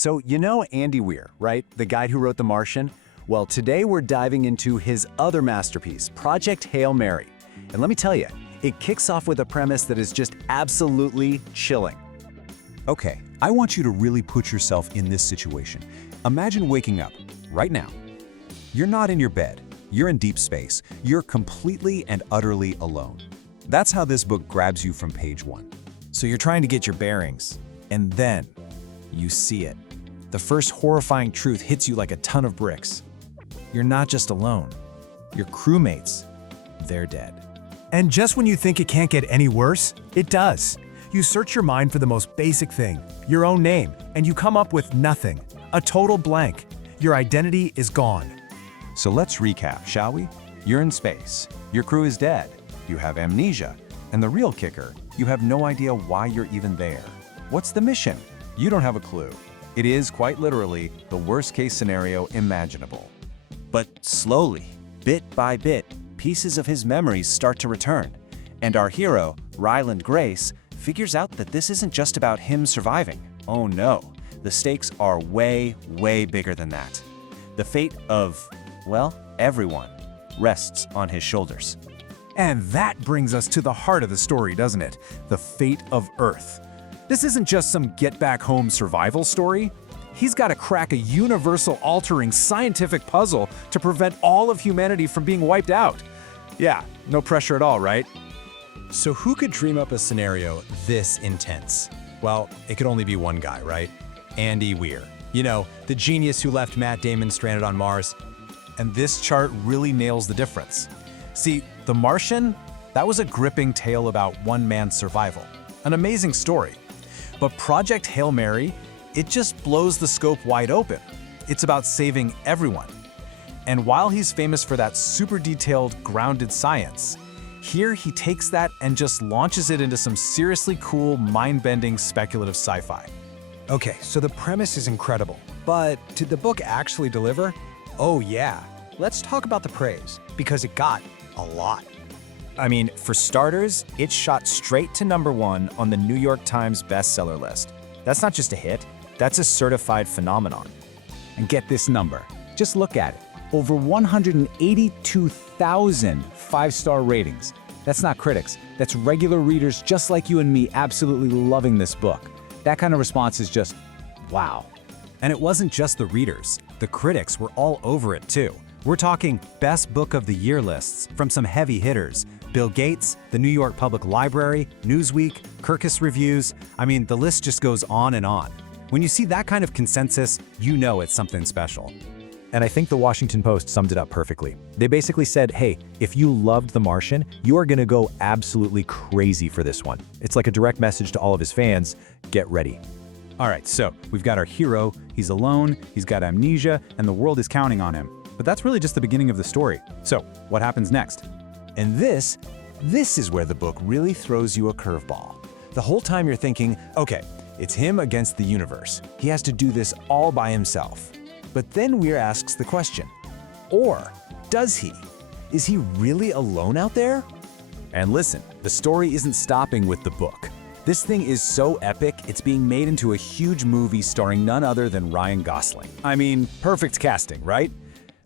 So you know Andy Weir, right? The guy who wrote The Martian? Well, today we're diving into his other masterpiece, Project Hail Mary. And let me tell you, it kicks off with a premise that is just absolutely chilling. Okay, I want you to really put yourself in this situation. Imagine waking up, right now. You're not in your bed. You're in deep space. You're completely and utterly alone. That's how this book grabs you from page 1. So you're trying to get your bearings, and then you see it. The first horrifying truth hits you like a ton of bricks. You're not just alone. Your crewmates, they're dead. And just when you think it can't get any worse, it does. You search your mind for the most basic thing, your own name, and you come up with nothing. A total blank. Your identity is gone. So let's recap, shall we? You're in space. Your crew is dead. You have amnesia. And the real kicker, you have no idea why you're even there. What's the mission? You don't have a clue. It is, quite literally, the worst-case scenario imaginable. But slowly, bit by bit, pieces of his memories start to return. And our hero, Ryland Grace, figures out that this isn't just about him surviving. Oh no, the stakes are way, way bigger than that. The fate of, well, everyone rests on his shoulders. And that brings us to the heart of the story, doesn't it? The fate of Earth. This isn't just some get-back-home survival story. He's got to crack a universal-altering scientific puzzle to prevent all of humanity from being wiped out. Yeah, no pressure at all, right? So who could dream up a scenario this intense? Well, it could only be one guy, right? Andy Weir. You know, the genius who left Matt Damon stranded on Mars. And this chart really nails the difference. See, The Martian, that was a gripping tale about one man's survival. An amazing story. But Project Hail Mary, it just blows the scope wide open. It's about saving everyone. And while he's famous for that super detailed, grounded science, here he takes that and just launches it into some seriously cool, mind-bending, speculative sci-fi. Okay, so the premise is incredible, but did the book actually deliver? Oh yeah. Let's talk about the praise, because it got a lot. I mean, for starters, it shot straight to #1 on the New York Times bestseller list. That's not just a hit, that's a certified phenomenon. And get this number. Just look at it. Over 182,000 five-star ratings. That's not critics. That's regular readers just like you and me absolutely loving this book. That kind of response is just, wow. And it wasn't just the readers. The critics were all over it too. We're talking best book of the year lists from some heavy hitters. Bill Gates, the New York Public Library, Newsweek, Kirkus reviews. I mean, the list just goes on and on. When you see that kind of consensus, you know it's something special. And I think the Washington Post summed it up perfectly. They basically said, hey, if you loved The Martian, you are gonna go absolutely crazy for this one. It's like a direct message to all of his fans, get ready. All right, so we've got our hero, he's alone, he's got amnesia, and the world is counting on him. But that's really just the beginning of the story. So, what happens next? And this is where the book really throws you a curveball. The whole time you're thinking, okay, it's him against the universe. He has to do this all by himself. But then Weir asks the question, or does he? Is he really alone out there? And listen, the story isn't stopping with the book. This thing is so epic, it's being made into a huge movie starring none other than Ryan Gosling. I mean, perfect casting, right?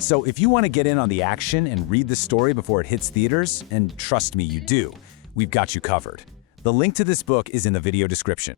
So if you want to get in on the action and read the story before it hits theaters, and trust me, you do, we've got you covered. The link to this book is in the video description.